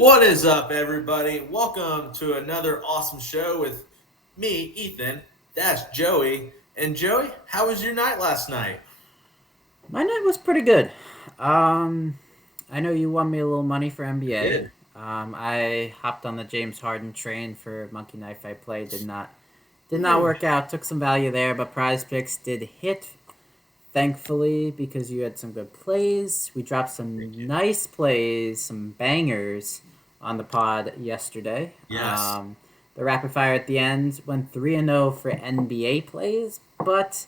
What is up, everybody? Welcome to another awesome show with me, Ethan. That's Joey. And Joey, how was your night last night? My night was pretty good. Um, I know you won me a little money for I NBA. did. I hopped on the James Harden train for Monkey Knife I played. Did not Ooh, work out. Took some value there, but Prize Picks did hit. Thankfully, because you had some good plays. We dropped thank some you. nice plays, some bangers on the pod yesterday. Yes. The rapid fire at the end went 3-0 for NBA plays, but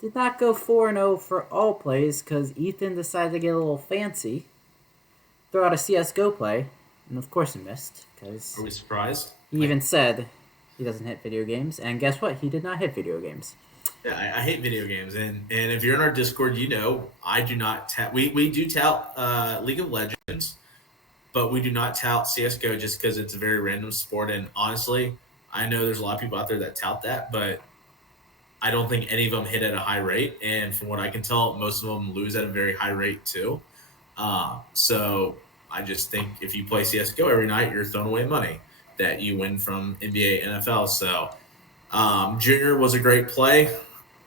did not go 4-0 for all plays because Ethan decided to get a little fancy, throw out a CSGO play, and of course he missed Are because we surprised? he even said he doesn't hit video games, and guess what? He did not hit video games. Yeah, I hate video games, and if you're in our Discord, you know I do not tout. We do tout League of Legends, but we do not tout CS:GO just because it's a very random sport. And honestly, I know there's a lot of people out there that tout that, but I don't think any of them hit at a high rate. And from what I can tell, most of them lose at a very high rate too. So I just think if you play CSGO every night, you're throwing away money that you win from NBA, NFL. So Junior was a great play.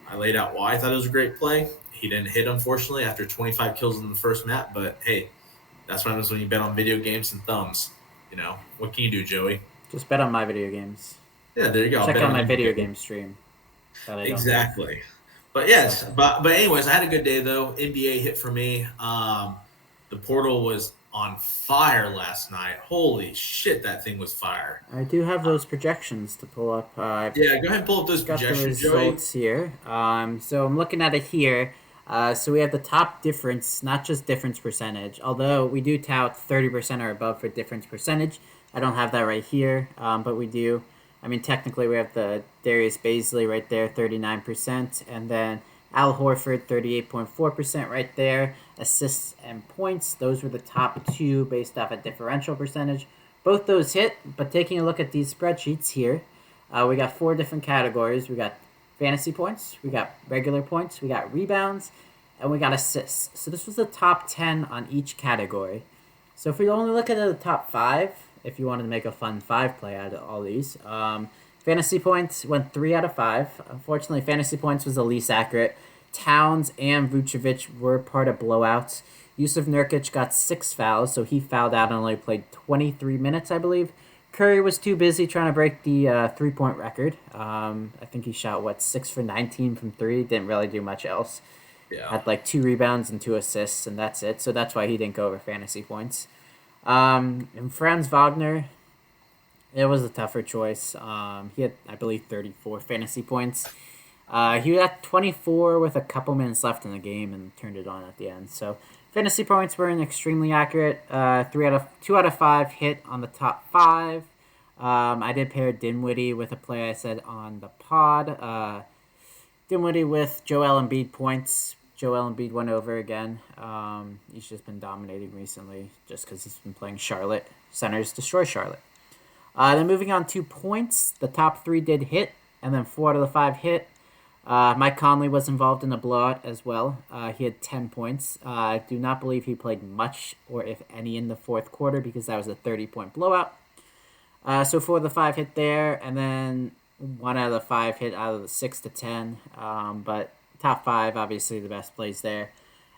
I laid out why I thought it was a great play. He didn't hit, unfortunately, after 25 kills in the first map. But hey, that's what happens when you bet on video games and thumbs. You know, what can you do, Joey? Just bet on my video games. Yeah, there you go. I'll Check bet out on my you, video Joey. game stream that I don't have. Exactly. But So yes, but anyways, I had a good day though. NBA hit for me. The portal was on fire last night. Holy shit, that thing was fire. I do have those projections to pull up. I've Yeah, go ahead and pull up those got the projections, Joey. results here. So I'm looking at it here. So we have the top difference, not just difference percentage. Although we do tout 30% or above for difference percentage. I don't have that right here, but we do. I mean, technically, we have the Darius Baisley right there, 39%, and then Al Horford, 38.4% right there. Assists and points, those were the top two based off a differential percentage. Both those hit, but taking a look at these spreadsheets here, we got four different categories. We got fantasy points, we got regular points, we got rebounds, and we got assists. So this was the top 10 on each category. So if we only look at the top five, if you wanted to make a fun five play out of all these, fantasy points went 3 out of 5. Unfortunately, fantasy points was the least accurate. Towns and Vucevic were part of blowouts. Yusuf Nurkic got 6 fouls, so he fouled out and only played 23 minutes, I believe. Curry was too busy trying to break the 3 point record. I think he shot, 6 for 19 from three. Didn't really do much else. Yeah. Had like 2 rebounds and 2 assists, and that's it. So that's why he didn't go over fantasy points. And Franz Wagner, it was a tougher choice. He had, I believe, 34 fantasy points. He was at 24 with a couple minutes left in the game and turned it on at the end. So fantasy points weren't extremely accurate. 2 out of 5 hit on the top five. I did pair Dinwiddie with a play I said on the pod. Dinwiddie with Joel Embiid points. Joel Embiid went over again. He's just been dominating recently just because he's been playing Charlotte. Centers destroy Charlotte. Then moving on to points, the top three did hit, and then 4 out of the 5 hit. Mike Conley was involved in a blowout as well. He had 10 points. I do not believe he played much or if any in the fourth quarter because that was a 30-point blowout. So 4 of the 5 hit there, and then 1 out of the 5 hit out of the 6 to 10. But top five, obviously the best plays there.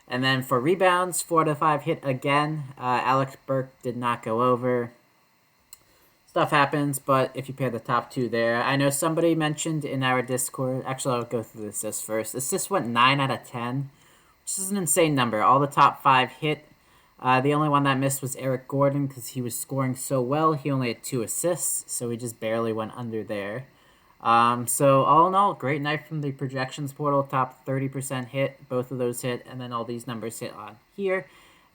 And then for rebounds, 4 out of 5 hit again. Alex Burke did not go over. Stuff happens, but if you pair the top two there, I know somebody mentioned in our Discord. Actually, I'll go through the assists first. Assists went 9 out of 10, which is an insane number. All the top five hit. The only one that missed was Eric Gordon because he was scoring so well. He only had 2 assists, so he just barely went under there. So all in all, great night from the projections portal. Top 30% hit, both of those hit, and then all these numbers hit on here.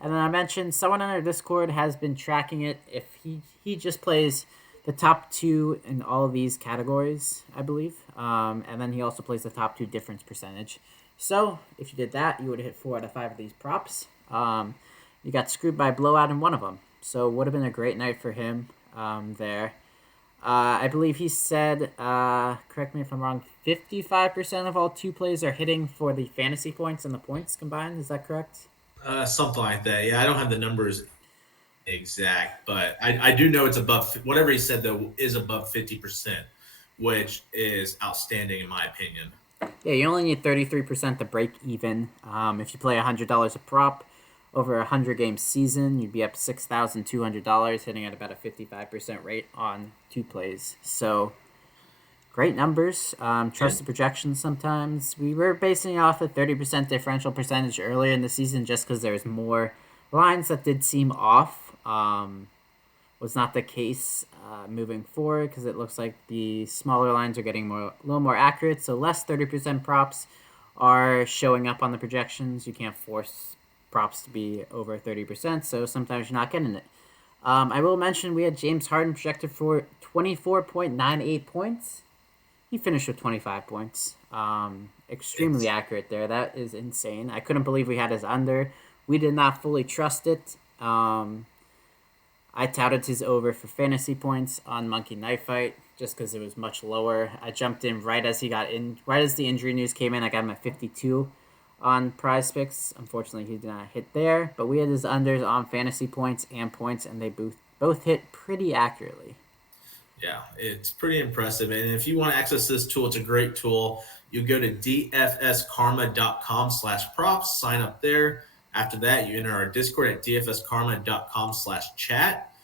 And then I mentioned someone on our Discord has been tracking it. If he just plays the top two in all of these categories, I believe. And then he also plays the top two difference percentage. So if you did that, you would have hit 4 out of 5 of these props. You got screwed by blowout in one of them. So it would have been a great night for him there. I believe he said, correct me if I'm wrong, 55% of all two plays are hitting for the fantasy points and the points combined. Is that correct? Something like that. Yeah, I don't have the numbers exact. But I do know it's above whatever he said though is above 50%, which is outstanding in my opinion. Yeah, you only need 33% to break even. If you play $100 a prop over a 100 game season, you'd be up $6,200, hitting at about a 55% rate on 2 plays. So great numbers. Yeah. Trust the projections sometimes. We were basing it off a 30% differential percentage earlier in the season just because there was more lines that did seem off. Was not the case moving forward because it looks like the smaller lines are getting a little more accurate. So less 30% props are showing up on the projections. You can't force props to be over 30%, so sometimes you're not getting it. I will mention we had James Harden projected for 24.98 points. He finished with 25 points. Extremely It's accurate there. That is insane. I couldn't believe we had his under. We did not fully trust it. I touted his over for fantasy points on Monkey Knife Fight just because it was much lower. I jumped in right as he got in, right as the injury news came in. I got him at 52 on Prizepicks. Unfortunately, he did not hit there, but we had his unders on fantasy points and points, and they both hit pretty accurately. Yeah, it's pretty impressive. And if you want to access this tool, it's a great tool. You go to dfskarma.com/props, sign up there. After that, you enter our Discord at dfskarma.com/chat.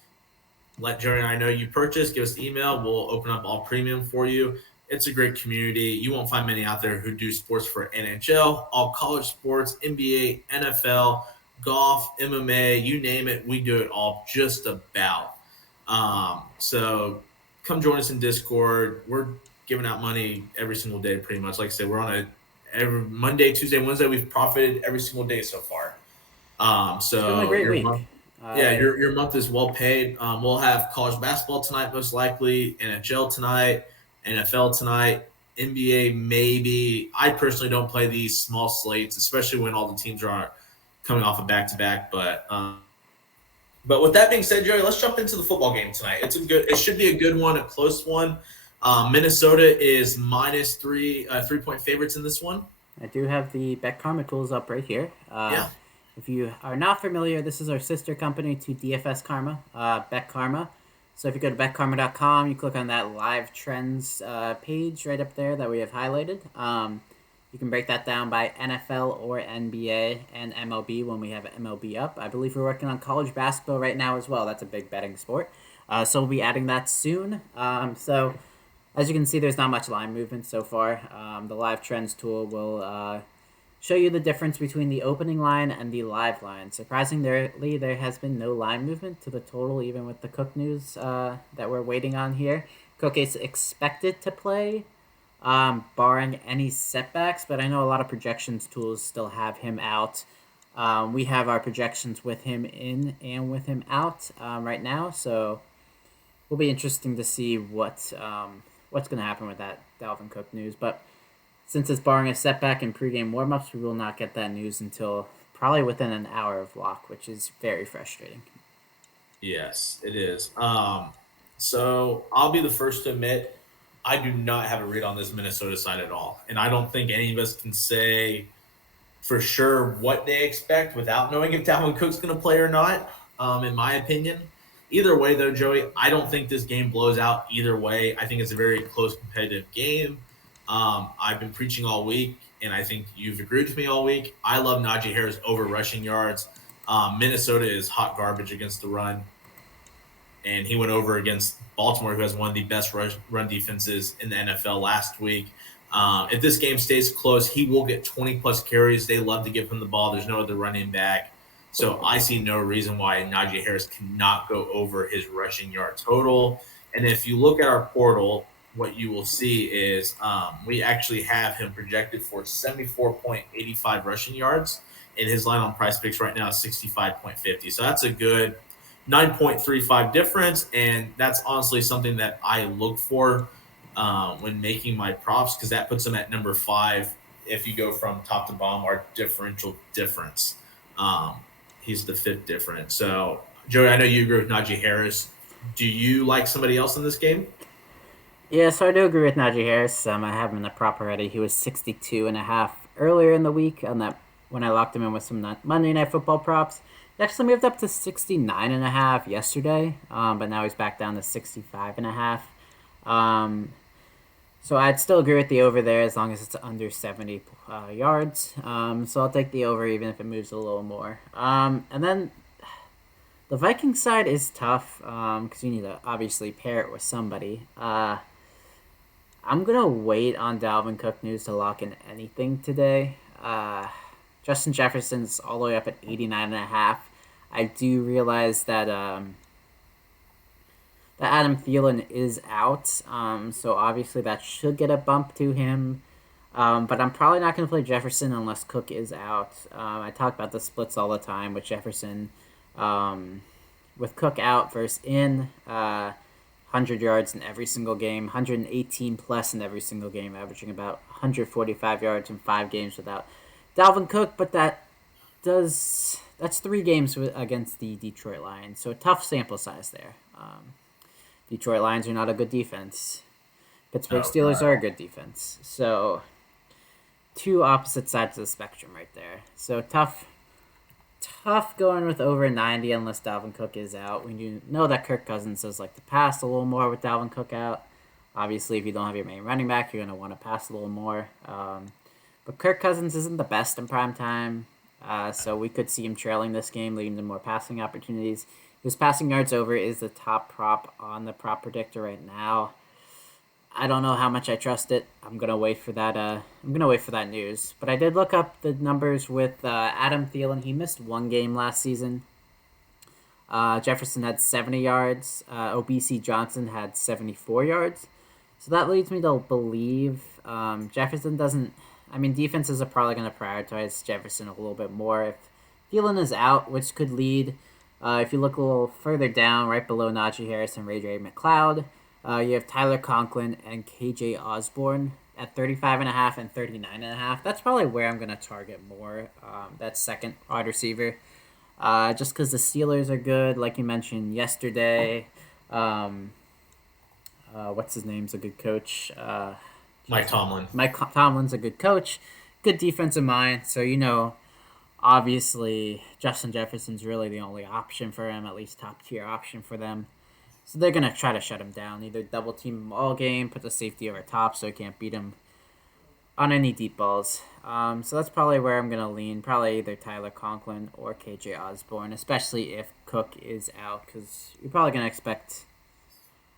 Let Jerry and I know you purchased. Give us the email. We'll open up all premium for you. It's a great community. You won't find many out there who do sports for NHL, all college sports, NBA, NFL, golf, MMA, you name it. We do it all just about. So come join us in Discord. We're giving out money every single day, pretty much. Like I said, we're on a every Monday, Tuesday, Wednesday. We've profited every single day so far. It's been a So great your week. month, yeah, your month is well paid. We'll have college basketball tonight, most likely, NHL tonight, NFL tonight, NBA maybe. I personally don't play these small slates, especially when all the teams are coming off a back to back. But with that being said, Jerry, let's jump into the football game tonight. It should be a good one, a close one. Minnesota is minus 3 point favorites in this one. I do have the Bet Karma tools up right here. Yeah. If you are not familiar, this is our sister company to DFS Karma, Bet Karma. So if you go to betkarma.com, you click on that live trends page right up there that we have highlighted. You can break that down by NFL or NBA and MLB when we have MLB up. I believe we're working on college basketball right now as well. That's a big betting sport. So we'll be adding that soon. So as you can see, there's not much line movement so far. The live trends tool will show you the difference between the opening line and the live line. Surprisingly, there has been no line movement to the total, even with the Cook news that we're waiting on here. Cook is expected to play, barring any setbacks, but I know a lot of projections tools still have him out. We have our projections with him in and with him out right now, so will be interesting to see what's going to happen with that Dalvin Cook news. But since it's barring a setback in pregame warmups, we will not get that news until probably within an hour of lock, which is very frustrating. Yes, it is. So I'll be the first to admit I do not have a read on this Minnesota side at all, and I don't think any of us can say for sure what they expect without knowing if Dalvin Cook's going to play or not. In my opinion, either way though, Joey, I don't think this game blows out either way. I think it's a very close, competitive game. I've been preaching all week, and I think you've agreed with me all week. I love Najee Harris over rushing yards. Minnesota is hot garbage against the run, and he went over against Baltimore, who has one of the best run defenses in the NFL last week. If this game stays close, he will get 20-plus carries. They love to give him the ball. There's no other running back. So I see no reason why Najee Harris cannot go over his rushing yard total. And if you look at our portal, what you will see is we actually have him projected for 74.85 rushing yards, and his line on Prizepicks right now is 65.50. So that's a good 9.35 difference, and that's honestly something that I look for when making my props, because that puts him at number 5 if you go from top to bottom, our differential difference. He's the 5th difference. So, Joey, I know you agree with Najee Harris. Do you like somebody else in this game? Yeah, so I do agree with Najee Harris. I have him in the prop already. He was 62.5 earlier in the week on that when I locked him in with some Monday Night Football props. He actually moved up to 69.5 yesterday, but now he's back down to 65.5. So I'd still agree with the over there as long as it's under 70 yards. So I'll take the over even if it moves a little more. And then the Viking side is tough because you need to obviously pair it with somebody. I'm going to wait on Dalvin Cook news to lock in anything today. Justin Jefferson's all the way up at 89.5. I do realize that Adam Thielen is out, so obviously that should get a bump to him. But I'm probably not going to play Jefferson unless Cook is out. I talk about the splits all the time with Jefferson. With Cook out versus in, 100 yards in every single game, 118 plus in every single game, averaging about 145 yards in 5 games without Dalvin Cook. But that's 3 games against the Detroit Lions, so a tough sample size there. Detroit Lions are not a good defense. Pittsburgh Steelers are a good defense. So 2 opposite sides of the spectrum right there. So tough going with over 90 unless Dalvin Cook is out. We do know that Kirk Cousins does like to pass a little more with Dalvin Cook out. Obviously, if you don't have your main running back, you're going to want to pass a little more. But Kirk Cousins isn't the best in prime time. So we could see him trailing this game, leading to more passing opportunities. His passing yards over is the top prop on the prop predictor right now. I don't know how much I trust it. I'm gonna wait for that. I'm gonna wait for that news. But I did look up the numbers with Adam Thielen. He missed 1 game last season. Jefferson had 70 yards. OBC Johnson had 74 yards. So that leads me to believe Jefferson doesn't. I mean, defenses are probably going to prioritize Jefferson a little bit more if Thielen is out, which could lead. If you look a little further down, right below Najee Harris and Ray McLeod, you have Tyler Conklin and KJ Osborne at 35.5 and 39.5. That's probably where I'm going to target more. That second wide receiver, just because the Steelers are good, like you mentioned yesterday. What's his name's a good coach. Mike Tomlin. Mike Tomlin's a good coach, good defensive mind. So obviously Justin Jefferson's really the only option for him, at least top tier option for them. So they're gonna try to shut him down, either double team him all game, put the safety over top so he can't beat him on any deep balls. So that's probably where I'm gonna lean. Probably either Tyler Conklin or KJ Osborne, especially if Cook is out, because you're probably gonna expect.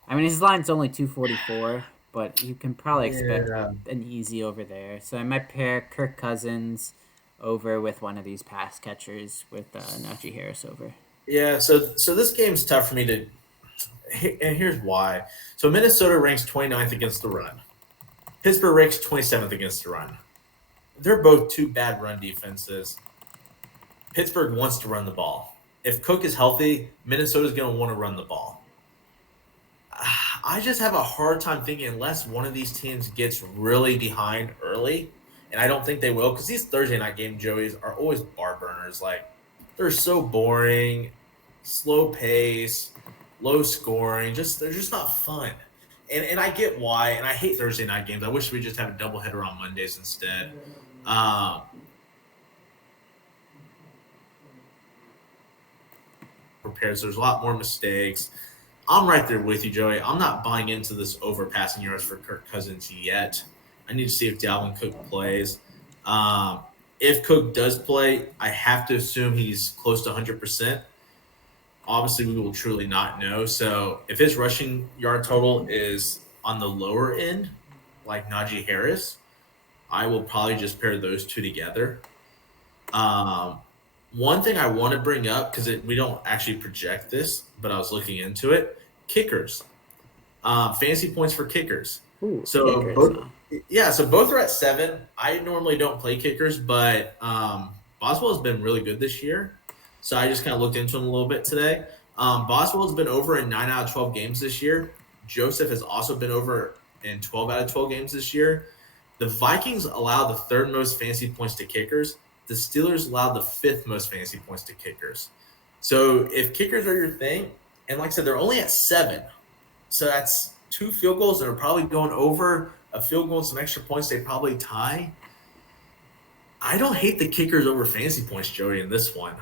I mean, his line's only 244, but you can probably expect an easy over there. So I might pair Kirk Cousins over with one of these pass catchers with Najee Harris over. Yeah, so this game's tough for me to, and here's why. So Minnesota ranks 29th against the run. Pittsburgh ranks 27th against the run. They're both 2 bad run defenses. Pittsburgh wants to run the ball. If Cook is healthy, Minnesota's going to want to run the ball. I just have a hard time thinking unless one of these teams gets really behind early, and I don't think they will, because these Thursday night game Joeys are always bar burners. Like, they're so boring, slow pace, low scoring. They're just not fun. And I get why, and I hate Thursday night games. I wish we just had a doubleheader on Mondays instead. Prepares. There's a lot more mistakes. I'm right there with you, Joey. I'm not buying into this over passing yards for Kirk Cousins yet. I need to see if Dalvin Cook plays. If Cook does play, I have to assume he's close to 100%. Obviously, we will truly not know. So if his rushing yard total is on the lower end, like Najee Harris, I will probably just pair those 2 together. One thing I want to bring up, because we don't actually project this, but I was looking into it. Kickers, fantasy points for kickers. Ooh, so kickers, so both are at 7. I normally don't play kickers, but Boswell has been really good this year. So I just kind of looked into him a little bit today. Boswell has been over in 9 out of 12 games this year. Joseph has also been over in 12 out of 12 games this year. The Vikings allow the 3rd most fantasy points to kickers. The Steelers allow the 5th most fantasy points to kickers. So if kickers are your thing, and like I said, they're only at 7. So that's 2 field goals that are probably going over. A field goal and some extra points, they probably tie. I don't hate the kickers over fantasy points, Joey, in this one.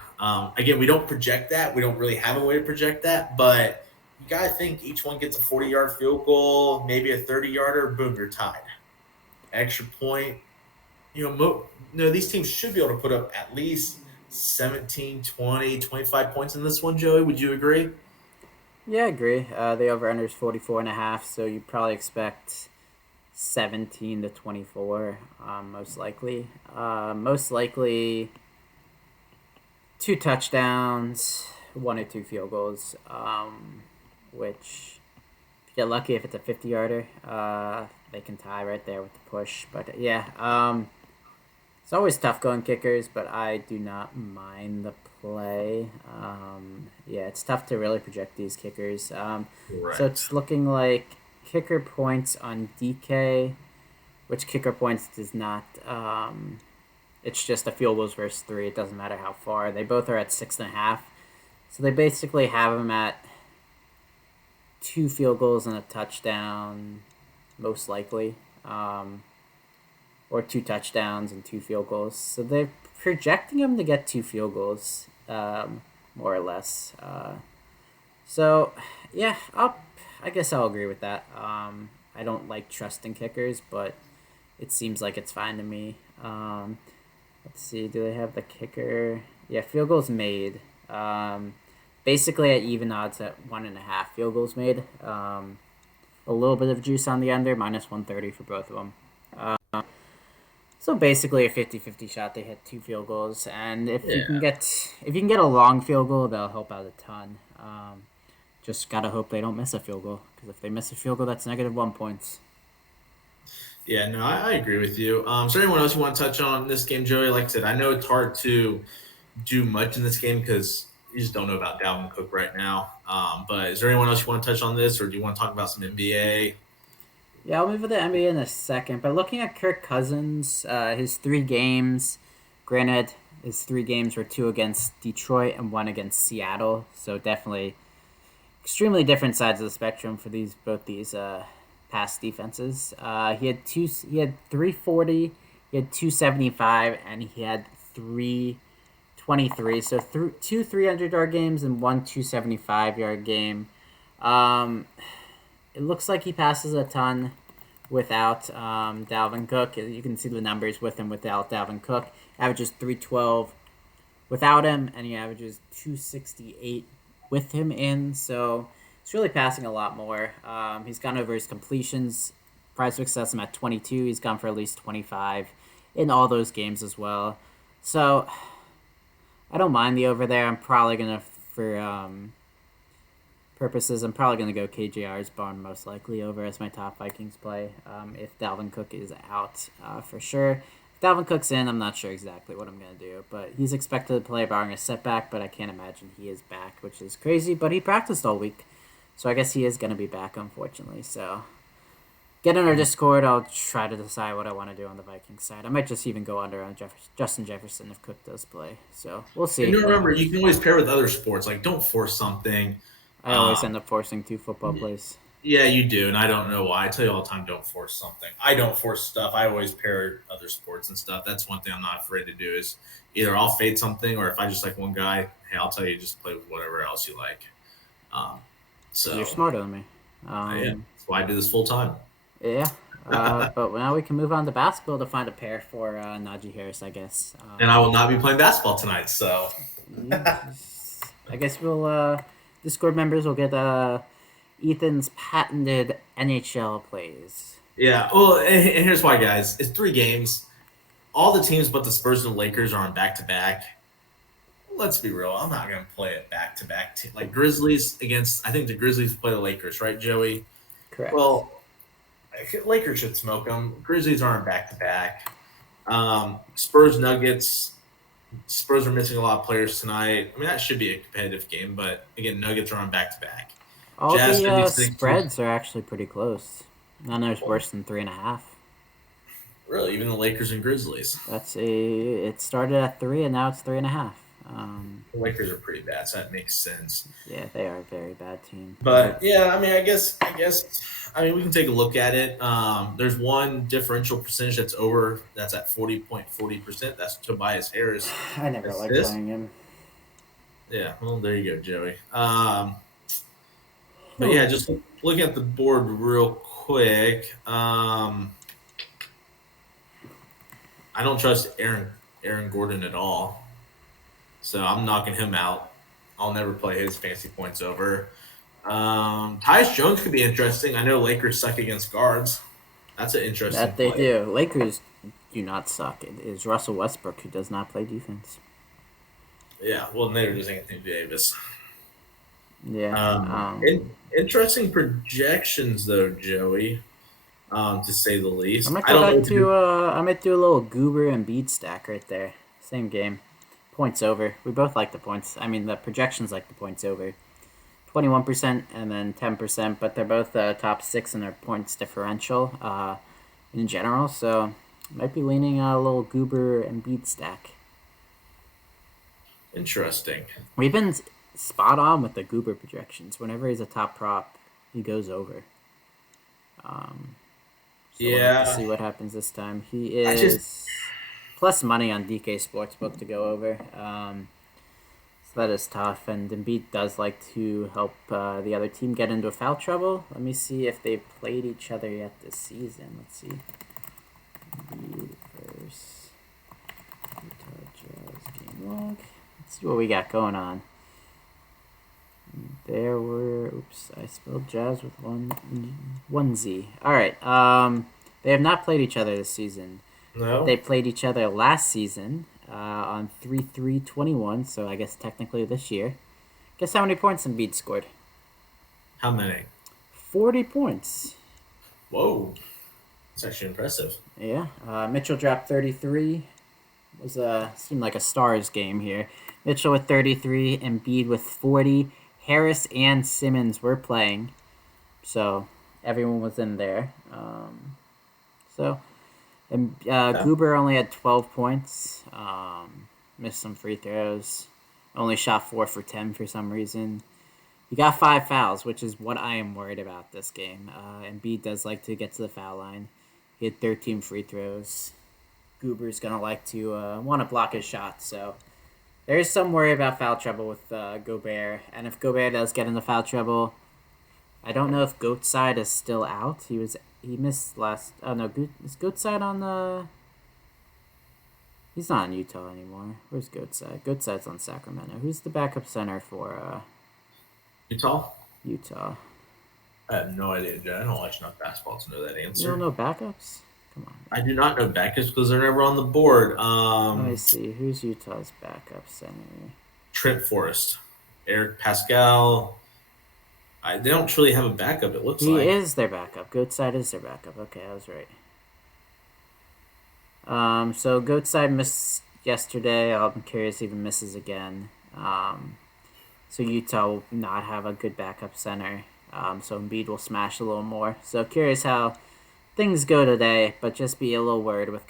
Again, we don't project that. We don't really have a way to project that, but you got to think each one gets a 40-yard field goal, maybe a 30-yarder, boom, you're tied. Extra point. These teams should be able to put up at least 17, 20, 25 points in this one, Joey. Would you agree? Yeah, I agree. The over under is 44.5, so you probably expect 17 to 24, most likely. Most likely, two touchdowns, one or two field goals, which, if you get lucky, if it's a 50-yarder, they can tie right there with the push. But yeah, it's always tough going kickers, but I do not mind the play. Yeah, it's tough to really project these kickers. So Correct. it's looking like kicker points on DK, which kicker points does not. It's just a field goals versus three. It doesn't matter how far. They both are at 6.5. So they basically have them at two field goals and a touchdown, most likely. Or two touchdowns and two field goals. So they're projecting him to get two field goals, more or less. So yeah, I guess I'll agree with that. I don't like trusting kickers, but it seems like it's fine to me. Let's see, do they have the kicker? Yeah, field goals made. Basically at even odds at 1.5 field goals made. A little bit of juice on the under, minus 130 for both of them. So basically a 50-50 shot to hit two field goals, and Yeah. if you can get a long field goal, that'll help out a ton. Just gotta hope they don't miss a field goal, because if they miss a field goal, that's -1 points. Yeah, no, I agree with you. Is there anyone else you want to touch on this game, Joey? Like I said, I know it's hard to do much in this game because you just don't know about Dalvin Cook right now. But is there anyone else you want to touch on this, or do you want to talk about some NBA? Yeah, I'll move to the NBA in a second. But looking at Kirk Cousins, his 3 games, granted, his 3 games were two against Detroit and one against Seattle. So definitely extremely different sides of the spectrum for both these past defenses. He had 340, he had 275, and he had 323. So two 300-yard games and one 275-yard game. Um, it looks like he passes a ton without Dalvin Cook. You can see the numbers with and without Dalvin Cook. Averages 312 without him, and he averages 268 with him in. So he's really passing a lot more. He's gone over his completions. Prizepicks has him at 22. He's gone for at least 25 in all those games as well. So I don't mind the over there. I'm probably gonna for purposes, I'm probably going to go KJR's barn most likely over as my top Vikings play if Dalvin Cook is out for sure. If Dalvin Cook's in, I'm not sure exactly what I'm going to do, but he's expected to play barring a setback, but I can't imagine he is back, which is crazy, but he practiced all week, so I guess he is going to be back, unfortunately, so get in our Discord. I'll try to decide what I want to do on the Vikings side. I might just even go under on Justin Jefferson if Cook does play, so we'll And see. remember, you can always pair with other sports. Like, don't force something. I always Um, end up forcing two football plays. yeah, you do, and I don't know why. I tell you all the time, don't force something. I don't force stuff. I always pair other sports and stuff. That's one thing I'm not afraid to do is either I'll fade something, or if I just like one guy, hey, I'll tell you just play with whatever else you like. Um, You're so smarter than me. I am. That's why I do this full time. Yeah. But now we can move on to basketball to find a pair for Najee Harris, I guess. And I will not be playing basketball tonight. So I guess Discord members will get Ethan's patented NHL plays. yeah. Well, and here's why, guys. It's 3 games. All the teams but the Spurs and Lakers are on back to back. Let's be real. I'm not going to play it back to back. Like Grizzlies against, I think the Grizzlies play the Lakers, right, Joey? Correct. Well, Lakers should smoke them. Grizzlies aren't back to back. Spurs Nuggets. Spurs are missing a lot of players tonight. I mean, that should be a competitive game, but again, Nuggets are on back to back. All Jazz the 76ers. spreads are actually pretty close. None is worse than 3.5. Really, even the Lakers and Grizzlies. It started at 3 and now it's 3.5. The Lakers are pretty bad, so that makes sense. Yeah, they are a very bad team. But yeah, I mean, I mean, we can take a look at it. There's one differential percentage that's over. That's at 40.40%. That's Tobias Harris. I never like Assist. playing him. Yeah, well, there you go, Joey. But yeah, just looking at the board real quick. I don't trust Aaron Gordon at all, so I'm knocking him out. I'll never play his fancy points over. Tyus Jones could be interesting. I know Lakers suck against guards. That's an interesting That they play. do. Lakers do not suck. It is Russell Westbrook who does not play defense. Yeah, well, neither does Anthony Davis. Yeah. Interesting projections though, Joey. To say the least. I'm gonna I go don't know. back to I'm gonna do a little Goober and Embiid stack right there. Same game. Points over. We both like the points. I mean the projections like the points over. 21% and then 10%, but they're both top 6 in their points differential in general. So might be leaning a little Goober and Embiid stack. Interesting. We've been spot on with the Goober projections. Whenever he's a top prop, he goes over. So we'll have to see what happens this time. He is plus money on DK Sportsbook to go over. So that is tough. And Embiid does like to help the other team get into foul trouble. Let me see if they've played each other yet this season. Let's see. Embiid versus Utah Jazz game log. Let's see what we got going on. There were, oops, I spelled Jazz with one Z. All right. They have not played each other this season. No. They played each other last season on 3/3/21, so I guess technically this year. Guess how many points Embiid scored? How many? 40 points. Whoa. That's actually impressive. Yeah. Mitchell dropped 33. It was seemed like a Stars game here. Mitchell with 33, Embiid with 40. Harris and Simmons were playing, so everyone was in there. Goober only had 12 points, missed some free throws, only shot 4 for 10 for some reason. He got 5 fouls, which is what I am worried about this game. Embiid does like to get to the foul line. He had 13 free throws. Goober's going to like to want to block his shot, so there is some worry about foul trouble with Gobert. And if Gobert does get into foul trouble, I don't know if Goatside is still out. He missed last. Oh no, is Goatside on the? He's not in Utah anymore. Where's Goatside? Goatside's on Sacramento. Who's the backup center for Utah? Utah. I have no idea, Joe. I don't watch enough basketball to know that answer. You don't know backups? Come on. I do not know backups because they're never on the board. Let me see. Who's Utah's backup center? Trent Forrest, Eric Pascal. They don't truly have a backup, it looks like. He is their backup. Goatside is their backup. Okay, I was right. So Goatside missed yesterday. I'm curious if he misses again. So Utah will not have a good backup center. So Embiid will smash a little more. So curious how things go today, but just be a little worried with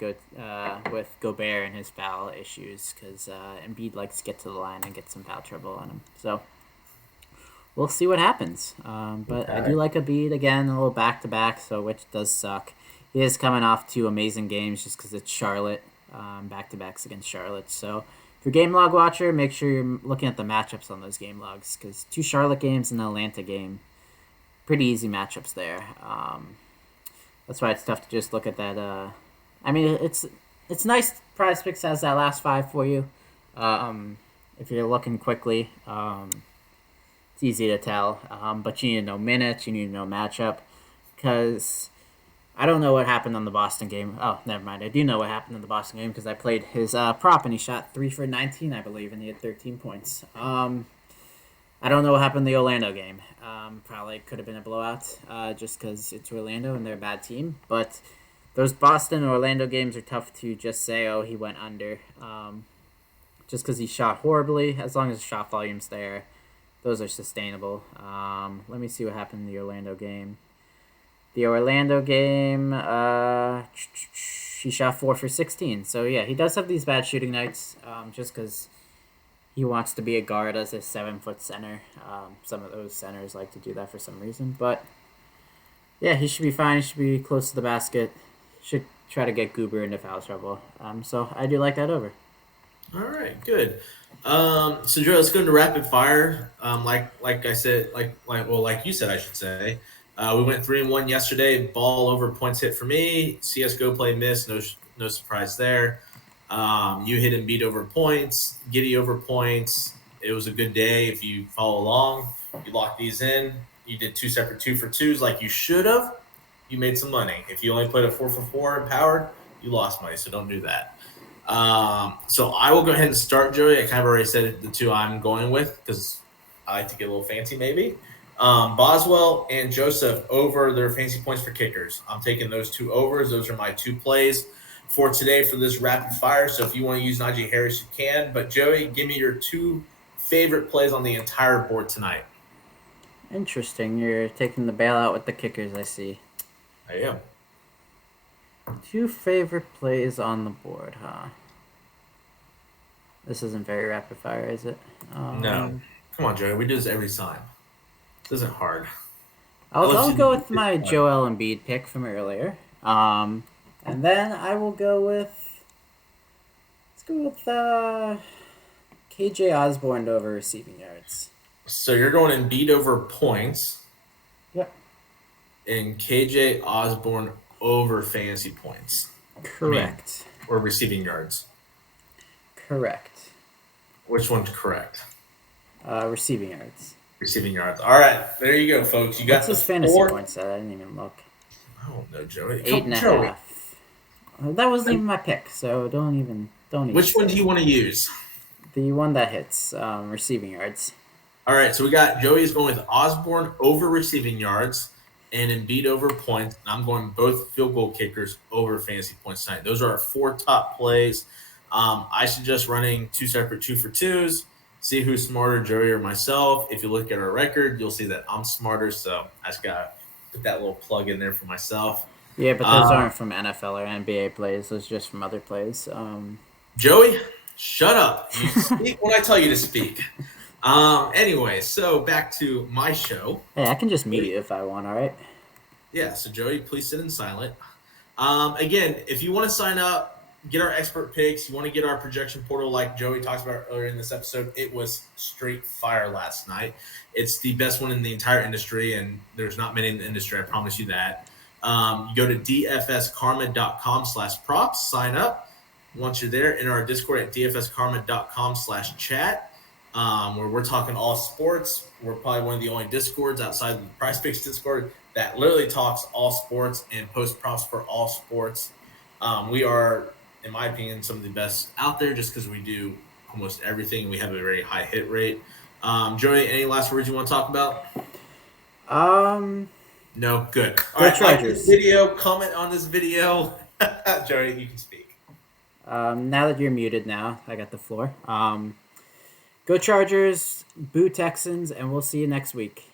Gobert and his foul issues because Embiid likes to get to the line and get some foul trouble on him. So we'll see what happens. But I do like Embiid again, a little back-to-back, so which does suck. He is coming off 2 amazing games just because it's Charlotte, back-to-backs against Charlotte. So if you're a game log watcher, make sure you're looking at the matchups on those game logs because 2 Charlotte games and an Atlanta game, pretty easy matchups there. That's why it's tough to just look at that. I mean, it's nice Prizepicks has that last 5 for you. If you're looking quickly, it's easy to tell. But you need to know minutes. You need to know matchup. Because I don't know what happened on the Boston game. Oh, never mind. I do know what happened in the Boston game because I played his prop and he shot 3 for 19, I believe, and he had 13 points. I don't know what happened in the Orlando game. Probably could have been a blowout just because it's Orlando and they're a bad team. But those Boston and Orlando games are tough to just say, oh, he went under. Just because he shot horribly. As long as the shot volume's there, those are sustainable. Let me see what happened in the Orlando game. The Orlando game, he shot 4 for 16. So, yeah, he does have these bad shooting nights just because he wants to be a guard as a 7-foot center. Some of those centers like to do that for some reason, but yeah, he should be fine. He should be close to the basket. Should try to get Goober into foul trouble. So I do like that over. All right, good. So Joe, let's go into rapid fire. Like I said, like you said, I should say. We went 3-1 yesterday. Ball over, points hit for me. CS:GO play miss. No surprise there. You hit Embiid over points. Giddy over points. It was a good day. If you follow along, you locked these in. You did 2 separate 2-for-2s like you should have. You made some money. If you only played a 4-for-4 empowered, you lost money. So don't do that. So I will go ahead and start, Joey. I kind of already said the 2 I'm going with because I like to get a little fancy, maybe. Boswell and Joseph over their fancy points for kickers. I'm taking those 2 overs. Those are my 2 plays for today for this rapid fire. So if you want to use Najee Harris, you can. But Joey, give me your 2 favorite plays on the entire board tonight. Interesting. You're taking the bailout with the kickers, I see. I am. 2 favorite plays on the board, huh? This isn't very rapid fire, is it? No. Come on, Joey. We do this every time. This isn't hard. I'll go with my Joel Embiid pick from earlier. And then I will go with... Let's go with KJ Osborne over receiving yards. So you're going Embiid over points. Yep. And KJ Osborne over fantasy points. Correct. Or receiving yards. Correct. Which one's correct? Receiving yards. Receiving yards. All right, there you go, folks. You got his fantasy points at? I didn't even look. I don't know, Joey. 8.5. That wasn't even my pick, so don't even. Which one do you want to use? The one that hits receiving yards. All right, so we got Joey's going with Osborne over receiving yards and Embiid over points. And I'm going both field goal kickers over fantasy points tonight. Those are our 4 top plays. I suggest running 2 separate 2-for-2s. See who's smarter, Joey or myself. If you look at our record, you'll see that I'm smarter. So I just got to put that little plug in there for myself. Yeah, but those aren't from NFL or NBA plays. Those are just from other plays. Joey, shut up. You speak when I tell you to speak. Anyway, so back to my show. Hey, I can just mute you if I want, all right? Yeah, so Joey, please sit in silent. Again, if you want to sign up, get our expert picks, you want to get our projection portal like Joey talked about earlier in this episode, it was straight fire last night. It's the best one in the entire industry, and there's not many in the industry, I promise you that. You go to dfskarma.com/props, sign up. Once you're there, enter our Discord at dfskarma.com/chat, where we're talking all sports. We're probably one of the only Discords outside of the Prizepicks Discord that literally talks all sports and posts props for all sports. We are, in my opinion, some of the best out there just because we do almost everything. We have a very high hit rate. Joey, any last words you want to talk about? No? Good. All right, like this video, comment on this video. Joey, you can speak. Now that you're muted now, I got the floor. Go Chargers, boo Texans, and we'll see you next week.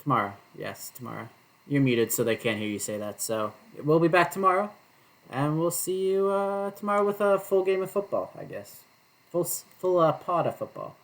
Tomorrow. Yes, tomorrow. You're muted, so they can't hear you say that. So we'll be back tomorrow, and we'll see you tomorrow with a full game of football, I guess. Full pod of football.